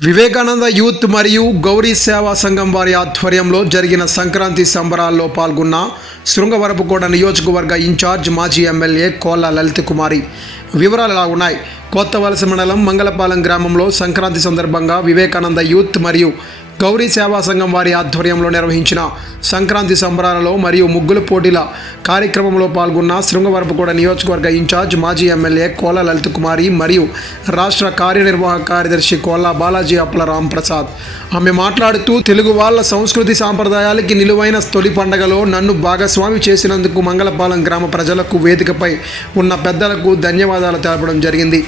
Vivekananda youth మరియు గౌరీ సేవా సంఘం వారి ఆధ్వర్యంలో జరిగిన సంక్రాంతి సంబరాల్లో పాల్గొన్న శృంగవరపుకోట నియోజకవర్గ ఇన్ఛార్జ్ మాజీ ఎమ్మెల్యే కోల్ల లలిత కుమారి వివరాలు ఇలా ఉన్నాయి. కొత్త వలస మండలం మంగళపాలెం గ్రామంలో సంక్రాంతి సందర్భంగా వివేకానంద యూత్ మరియు గౌరీ సేవా సంఘం వారి ఆధ్వర్యంలో నిర్వహించిన సంక్రాంతి సంబరాలలో మరియు ముగ్గుల పోటీల కార్యక్రమంలో పాల్గొన్న శృంగవరపుగూడ నియోజకవర్గ ఇన్ఛార్జ్ మాజీ ఎమ్మెల్యే కోల లలిత కుమారి మరియు రాష్ట్ర కార్యనిర్వాహక కార్యదర్శి కోల బాలాజీ అప్పల రాంప్రసాద్. ఆమె మాట్లాడుతూ తెలుగు వాళ్ళ సంస్కృతి సాంప్రదాయాలకి నిలువైన తొలి పండగలో నన్ను భాగస్వామి చేసినందుకు మంగళపాలెం గ్రామ ప్రజలకు వేదికపై ఉన్న పెద్దలకు ధన్యవాదాలు తెలపడం జరిగింది.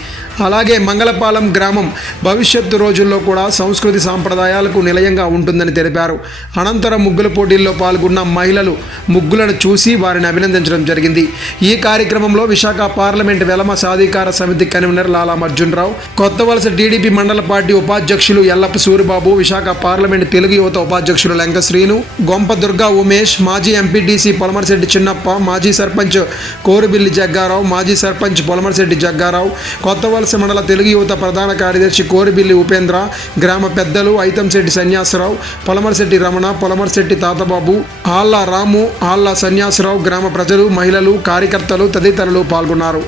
అలాగే మంగళపాలెం గ్రామం భవిష్యత్తు రోజుల్లో కూడా సంస్కృతి సాంప్రదాయాలకు నిలయంగా ఉంటుందని తెలిపారు. అనంతరం ముగ్గుల పోటీల్లో పాల్గొన్న మహిళలు ముగ్గులను చూసి వారిని అభినందించడం జరిగింది. ఈ కార్యక్రమంలో విశాఖ పార్లమెంట్ వెలమ సాధికార సమితి కన్వీనర్ లాలా అర్జున్రావు కొత్త వలస టీడీపీ మండల పార్టీ ఉపాధ్యక్షులు ఎల్లప్ప సూరిబాబు విశాఖ పార్లమెంట్ తెలుగు యువత ఉపాధ్యక్షులు లెంక శ్రీను గొంప దుర్గా ఉమేష్ మాజీ ఎంపీటీసీ పొలమరిశెట్టి చిన్నప్ప మాజీ సర్పంచ్ కోరుబిల్లి జగ్గారావు మాజీ సర్పంచ్ పొలమరిశెట్టి జగ్గారావు కొత్త వలస మండల తెలుగు యువత ప్రధాన కార్యదర్శి కోరిబిల్లి ఉపేంద్ర గ్రామ పెద్దలు ఐతంశెట్టి సన్యాసరావు పొలమరిశెట్టి రమణ పొలమరిశెట్టి తాతబాబు ఆళ్ళ రాము ఆళ్ళ సన్యాసరావు గ్రామ ప్రజలు మహిళలు కార్యకర్తలు తదితరులు పాల్గొన్నారు.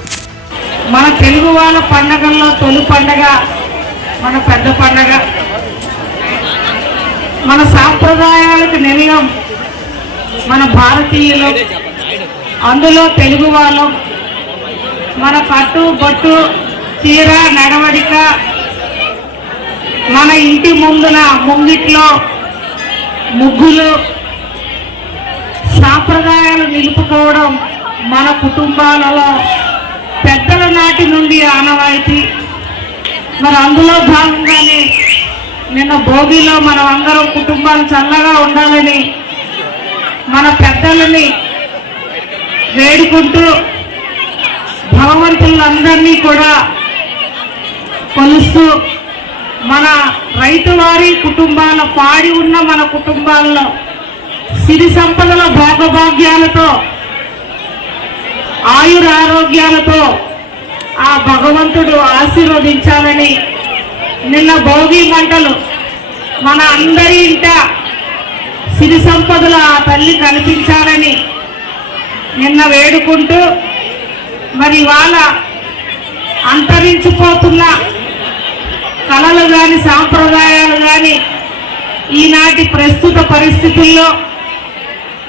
మన తెలుగు వాళ్ళ పండగల్లో తొలి పండగ మన పెద్ద పండగ. మన సాంప్రదాయాలకు నిలయం మన భారతీయులు అందులో తెలుగు వాళ్ళం. మన పట్టు బొట్టు చీర నడవడిక మన ఇంటి ముందున ముంగిట్లో ముగ్గులు సాంప్రదాయాలు నిలుపుకోవడం మన కుటుంబాలలో పెద్దల నాటి నుండి ఆనవాయితీ. మరి అందులో భాగంగానే నిన్న భోగిలో మనం అందరం కుటుంబాలు చల్లగా ఉండాలని మన పెద్దలని వేడుకుంటూ భగవంతులందరినీ కూడా కొలుస్తూ మన రైతు వారి కుటుంబాల పాడి ఉన్న మన కుటుంబాల్లో సిరి సంపదల భోగభాగ్యాలతో ఆయుర ఆరోగ్యాలతో ఆ భగవంతుడు ఆశీర్వదించాలని నిన్న భోగి మంటలు మన అందరి ఇంట సిరి సంపదలు ఆ తల్లి కనిపించాలని నిన్న వేడుకుంటూ మరి వాళ్ళ అంతరించిపోతున్న కళలు కానీ సాంప్రదాయాలు కానీ ఈనాటి ప్రస్తుత పరిస్థితుల్లో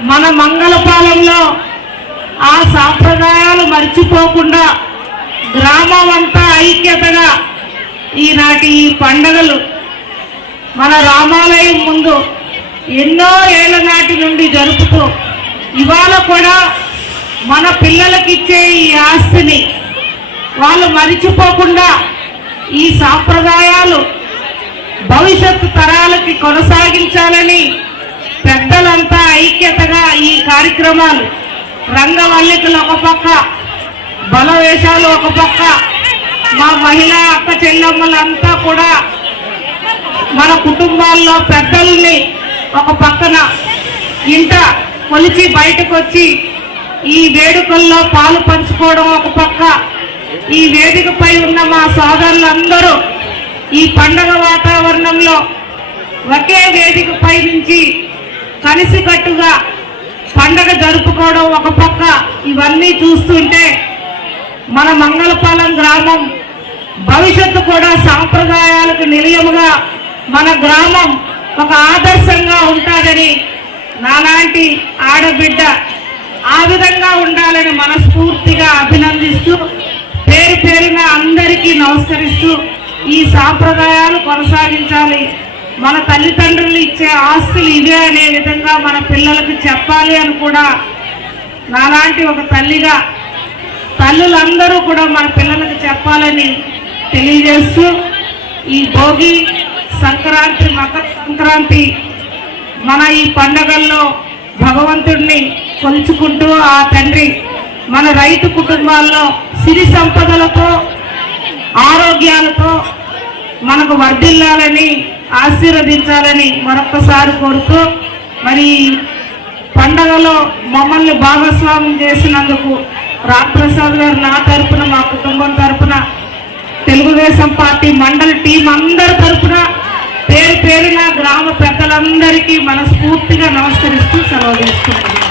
మన మంగళపాలెంలో ఆ సాంప్రదాయాలు మర్చిపోకుండా గ్రామం అంతా ఐక్యతగా ఈనాటి ఈ పండగలు మన రామాలయం ముందు ఎన్నో ఏళ్ళ నాటి నుండి జరుపుతూ ఇవాళ కూడా మన పిల్లలకిచ్చే ఈ ఆస్తిని వాళ్ళు మరిచిపోకుండా ఈ సాంప్రదాయాలు భవిష్యత్తు తరాలకి కొనసాగించాలని పెద్దలంతా ఐక్యతగా ఈ కార్యక్రమాలు రంగవల్లికలు ఒక పక్క బలవేషాలు ఒక పక్క మా మహిళా అక్క చెల్లెమ్మలంతా కూడా మన కుటుంబాల్లో పెద్దల్ని ఒక పక్కన ఇంట కొలిచి బయటకు వచ్చి ఈ వేడుకల్లో పాలు పంచుకోవడం ఒక పక్క ఈ వేదికపై ఉన్న మా సోదరులందరూ ఈ పండగ వాతావరణంలో ఒకే వేదికపై నుంచి కలిసికట్టుగా పండగ జరుపుకోవడం ఒక పక్క. ఇవన్నీ చూస్తుంటే మన మంగళపాలెం గ్రామం భవిష్యత్తు కూడా సాంప్రదాయాలకు నిలయముగా మన గ్రామం ఒక ఆదర్శంగా ఉంటుందని నాలాంటి ఆడబిడ్డ ఆ విధంగా ఉండాలని మనస్ఫూర్తిగా అభినందిస్తూ అందరికీ నమస్కరిస్తూ ఈ సాంప్రదాయాలు కొనసాగించాలి. మన తల్లిదండ్రులు ఇచ్చే ఆస్తులు ఇవే అనే విధంగా మన పిల్లలకు చెప్పాలి అని కూడా నాలాంటి ఒక తల్లిగా తల్లులందరూ కూడా మన పిల్లలకు చెప్పాలని తెలియజేస్తూ ఈ భోగి సంక్రాంతి మకర సంక్రాంతి మన ఈ పండగల్లో భగవంతుడిని కొలుచుకుంటూ ఆ తండ్రి మన రైతు కుటుంబాల్లో సిరి సంపదలతో ఆరోగ్యాలతో మనకు వర్ధిల్లాలని ఆశీర్వదించాలని మరొకసారి కోరుతూ మరి పండగలో మమ్మల్ని భాగస్వామ్యం చేసినందుకు రామప్రసాద్ గారు నా తరపున మా కుటుంబం తరపున తెలుగుదేశం పార్టీ మండలి టీం అందరి తరపున పేరు పేరున గ్రామ పెద్దలందరికీ మనస్ఫూర్తిగా నమస్కరిస్తూ సెలవు చేసుకుంటున్నాను